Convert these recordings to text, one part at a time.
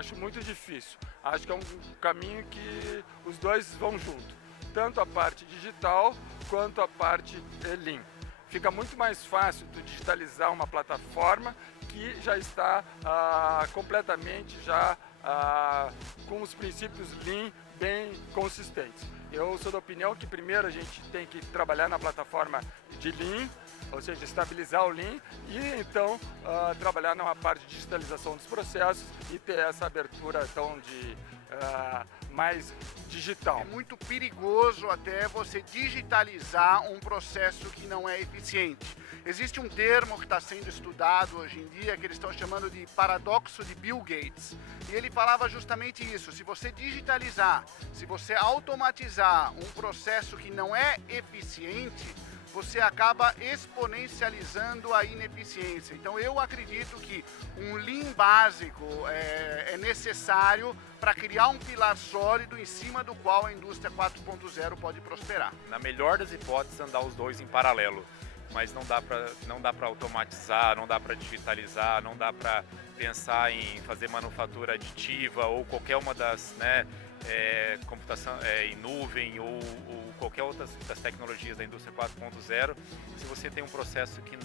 Acho muito difícil. Acho que é um caminho que os dois vão junto. Tanto a parte digital quanto a parte Lean. Fica muito mais fácil tu digitalizar uma plataforma que já está completamente com os princípios Lean bem consistentes. Eu sou da opinião que primeiro a gente tem que trabalhar na plataforma de Lean, ou seja, estabilizar o Lean e então trabalhar numa parte de digitalização dos processos e ter essa abertura então de mais digital. É muito perigoso até você digitalizar um processo que não é eficiente. Existe um termo que está sendo estudado hoje em dia que eles estão chamando de paradoxo de Bill Gates. E ele falava justamente isso: se você digitalizar, se você automatizar um processo que não é eficiente, você acaba exponencializando a ineficiência. Então eu acredito que um Lean básico é necessário para criar um pilar sólido em cima do qual a indústria 4.0 pode prosperar. Na melhor das hipóteses, andar os dois em paralelo. Mas não dá para automatizar, não dá para digitalizar, não dá para pensar em fazer manufatura aditiva ou qualquer uma das, computação em nuvem ou qualquer outra das tecnologias da indústria 4.0, se você tem um processo que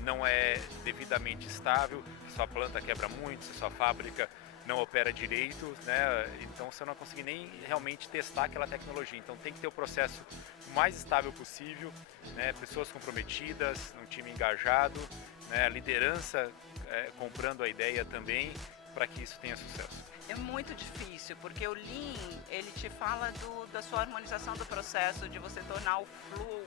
não é devidamente estável, se sua planta quebra muito, se sua fábrica não opera direito, então você não vai conseguir nem realmente testar aquela tecnologia. Então tem que ter o processo o mais estável possível, pessoas comprometidas, um time engajado, liderança comprando a ideia também, para que isso tenha sucesso. É muito difícil, porque o Lean, ele te fala da sua harmonização do processo, de você tornar o fluxo,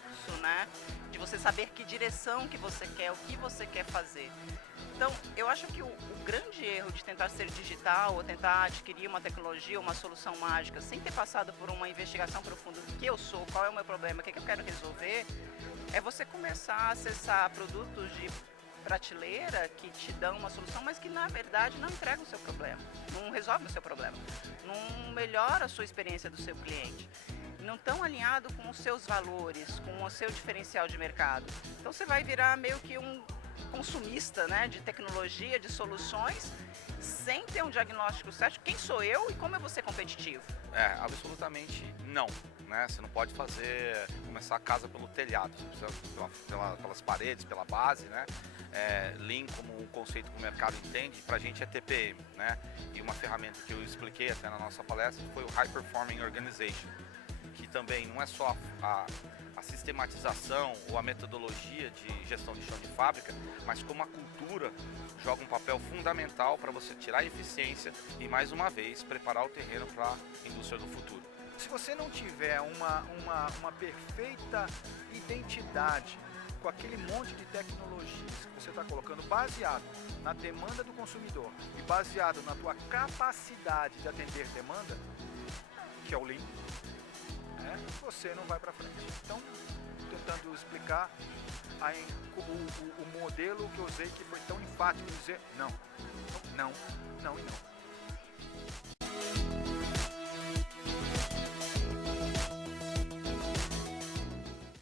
de você saber que direção que você quer, o que você quer fazer. Então, eu acho que o grande erro de tentar ser digital ou tentar adquirir uma tecnologia, uma solução mágica, sem ter passado por uma investigação profunda do que eu sou, qual é o meu problema, o que eu quero resolver, é você começar a acessar produtos de prateleira que te dão uma solução, mas que na verdade não entregam o seu problema, não resolve o seu problema, não melhora a sua experiência do seu cliente, não estão alinhado com os seus valores, com o seu diferencial de mercado. Então você vai virar meio que um consumista, de tecnologia, de soluções, sem ter um diagnóstico certo. Quem sou eu e como eu vou ser competitivo? Absolutamente não. Você não pode começar a casa pelo telhado, você precisa pelas paredes, pela base, Lean, como um conceito que o mercado entende, pra gente é TPM, E uma ferramenta que eu expliquei até na nossa palestra foi o High Performing Organization, que também não é só a sistematização ou a metodologia de gestão de chão de fábrica, mas como a cultura joga um papel fundamental para você tirar a eficiência e, mais uma vez, preparar o terreno para a indústria do futuro. Se você não tiver uma perfeita identidade com aquele monte de tecnologias que você está colocando baseado na demanda do consumidor e baseado na tua capacidade de atender demanda, que é o Lean, você não vai para frente. Então, tentando explicar o modelo que eu usei, que foi tão enfático de dizer não, não, não e não.